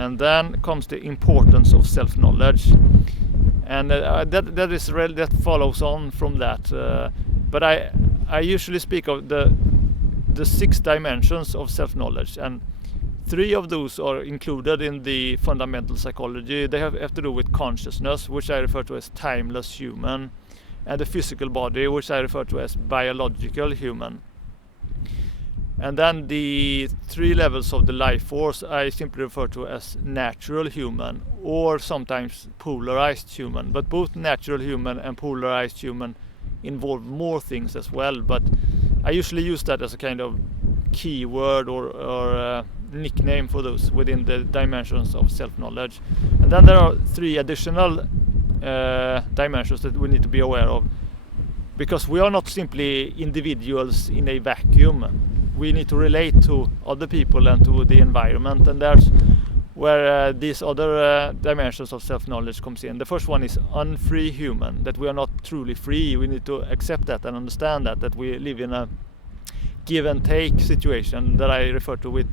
And then comes the importance of self-knowledge, and that follows on from that. But I usually speak of the 6 dimensions of self-knowledge, and 3 of those are included in the fundamental psychology. They have to do with consciousness, which I refer to as timeless human, and the physical body, which I refer to as biological human. And then the 3 levels of the life force I simply refer to as natural human, or sometimes polarized human. But both natural human and polarized human involve more things as well, but I usually use that as a kind of keyword or nickname for those within the dimensions of self-knowledge. And then there are 3 additional dimensions that we need to be aware of, because we are not simply individuals in a vacuum. We need to relate to other people and to the environment, and there's where these other dimensions of self-knowledge comes in. The first one is unfree human, that we are not truly free. We need to accept that and understand that we live in a give and take situation that I refer to with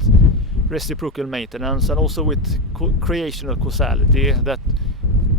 reciprocal maintenance, and also with creational causality, that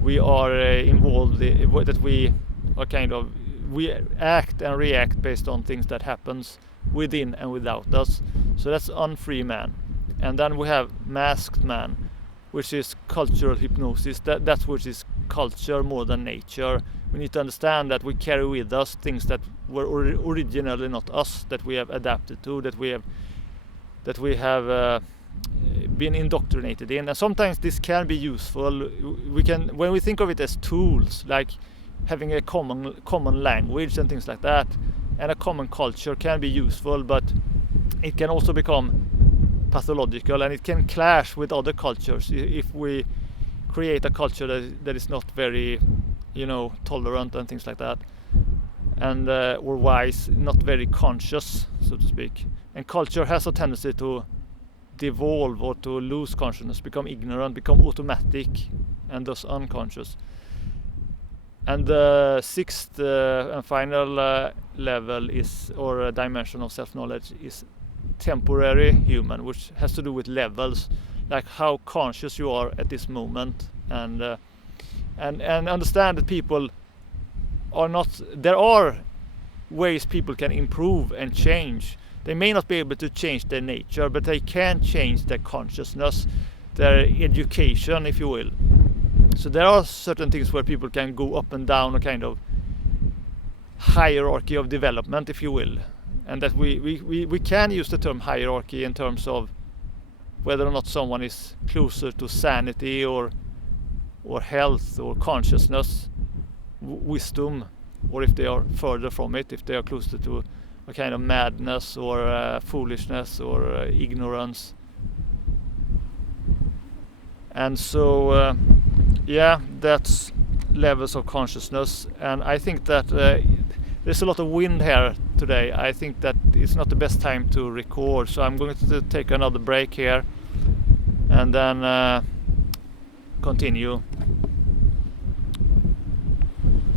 we are involved, that we are we act and react based on things that happens within and without us. So that's unfree man. And then we have masked man, which is cultural hypnosis. That's which is culture more than nature. We need to understand that we carry with us things that were originally not us, that we have adapted to, that we have been indoctrinated in. And sometimes this can be useful. When we think of it as tools, like having a common language and things like that, and a common culture can be useful, but it can also become pathological, and it can clash with other cultures if we create a culture that is not very, tolerant and things like that, and or wise, not very conscious, so to speak. And culture has a tendency to devolve or to lose consciousness, become ignorant, become automatic, and thus unconscious. And the 6th and final level is, or dimension of self-knowledge, is temporary human, which has to do with levels, like how conscious you are at this moment, and understand that people are not. There are ways people can improve and change. They may not be able to change their nature, but they can change their consciousness, their education, if you will. So there are certain things where people can go up and down a kind of hierarchy of development, if you will. And that we can use the term hierarchy in terms of whether or not someone is closer to sanity or health or consciousness, wisdom, or if they are further from it, if they are closer to a kind of madness or foolishness or ignorance. And so that's levels of consciousness. And I think that there's a lot of wind here today. I think that it's not the best time to record, so I'm going to take another break here and then continue.